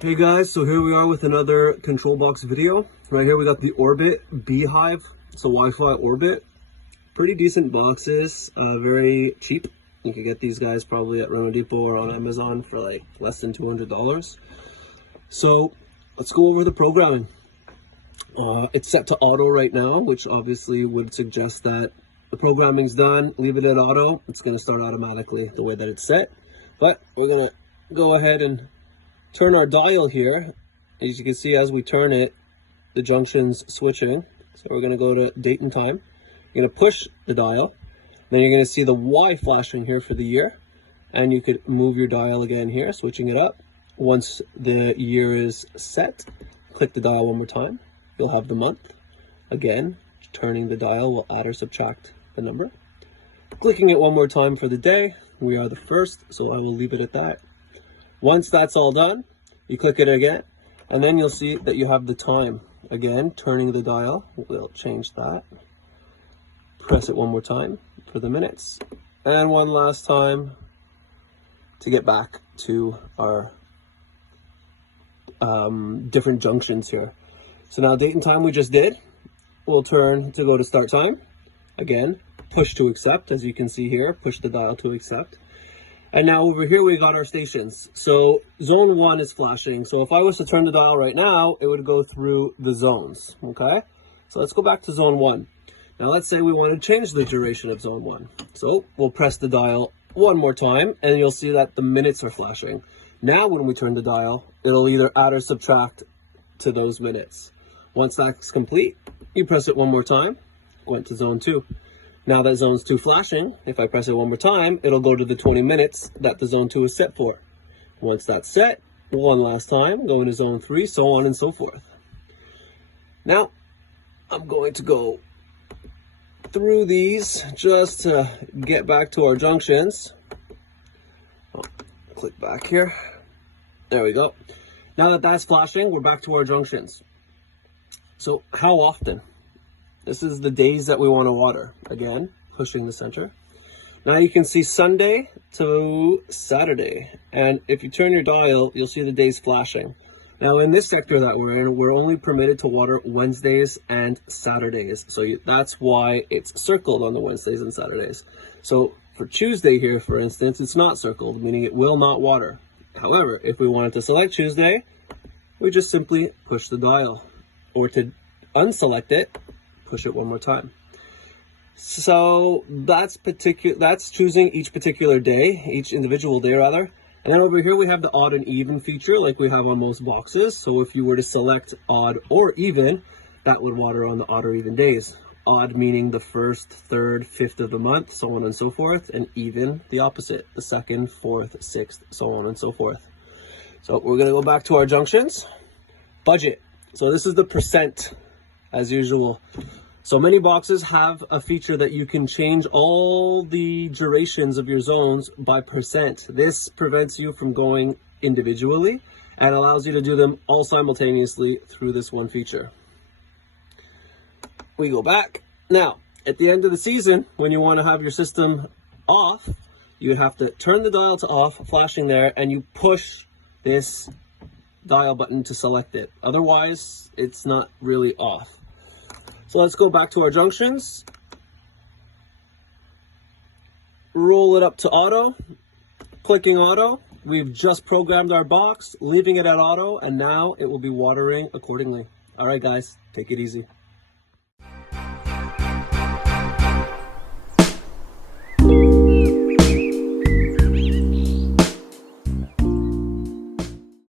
Hey guys, so here we are with another control box video. Right here we got the Orbit b-hyve. It's a Wi-Fi Orbit. Pretty decent boxes, very cheap. You can get these guys probably at Reno Depot or on Amazon for like less than $200. So let's go over the programming. It's set to auto right now, which obviously would suggest that the programming's done. Leave it at auto. It's going to start automatically the way that it's set. But we're going to go ahead and turn our dial here. As you can see, as we turn it, the junction's switching. So we're going to go to date and time. You're going to push the dial. Then you're going to see the Y flashing here for the year. And you could move your dial again here, switching it up. Once the year is set, click the dial one more time. You'll have the month. Again, turning the dial will add or subtract the number. Clicking it one more time for the day. We are the first, so I will leave it at that. Once that's all done, you click it again, and then you'll see that you have the time. Again, turning the dial, we'll change that. Press it one more time for the minutes, and one last time to get back to our different junctions here. So now date and time we just did. We'll turn to go to start time. Again, push to accept, as you can see here, push the dial to accept. And now over here, we got our stations. So zone 1 is flashing. So if I was to turn the dial right now, it would go through the zones, okay? So let's go back to zone 1. Now let's say we want to change the duration of zone 1. So we'll press the dial one more time, and you'll see that the minutes are flashing. Now when we turn the dial, it'll either add or subtract to those minutes. Once that's complete, you press it one more time, went to zone 2. Now that zone's 2 flashing, if I press it one more time, it'll go to the 20 minutes that the zone 2 is set for. Once that's set, one last time, go into zone 3, so on and so forth. Now, I'm going to go through these just to get back to our junctions. Click back here. There we go. Now that that's flashing, we're back to our junctions. So how often? This is the days that we want to water. Again, pushing the center. Now you can see Sunday to Saturday. And if you turn your dial, you'll see the days flashing. Now in this sector that we're in, we're only permitted to water Wednesdays and Saturdays. So that's why it's circled on the Wednesdays and Saturdays. So for Tuesday here, for instance, it's not circled, meaning it will not water. However, if we wanted to select Tuesday, we just simply push the dial. Or to unselect it, push it one more time. So that's choosing each particular day, each individual day rather. And then over here we have the odd and even feature like we have on most boxes. So if you were to select odd or even, that would water on the odd or even days. Odd meaning the 1st, 3rd, 5th of the month, so on and so forth, and even the opposite, the 2nd, 4th, 6th, so on and so forth. So we're gonna go back to our junctions. Budget. So this is the percent as usual. So many boxes have a feature that you can change all the durations of your zones by percent. This prevents you from going individually and allows you to do them all simultaneously through this one feature. We go back. Now, at the end of the season, when you want to have your system off, you have to turn the dial to off, flashing there, and you push this dial button to select it. Otherwise, it's not really off. So let's go back to our junctions. Roll it up to auto. Clicking auto. We've just programmed our box, leaving it at auto, and now it will be watering accordingly. All right, guys, take it easy.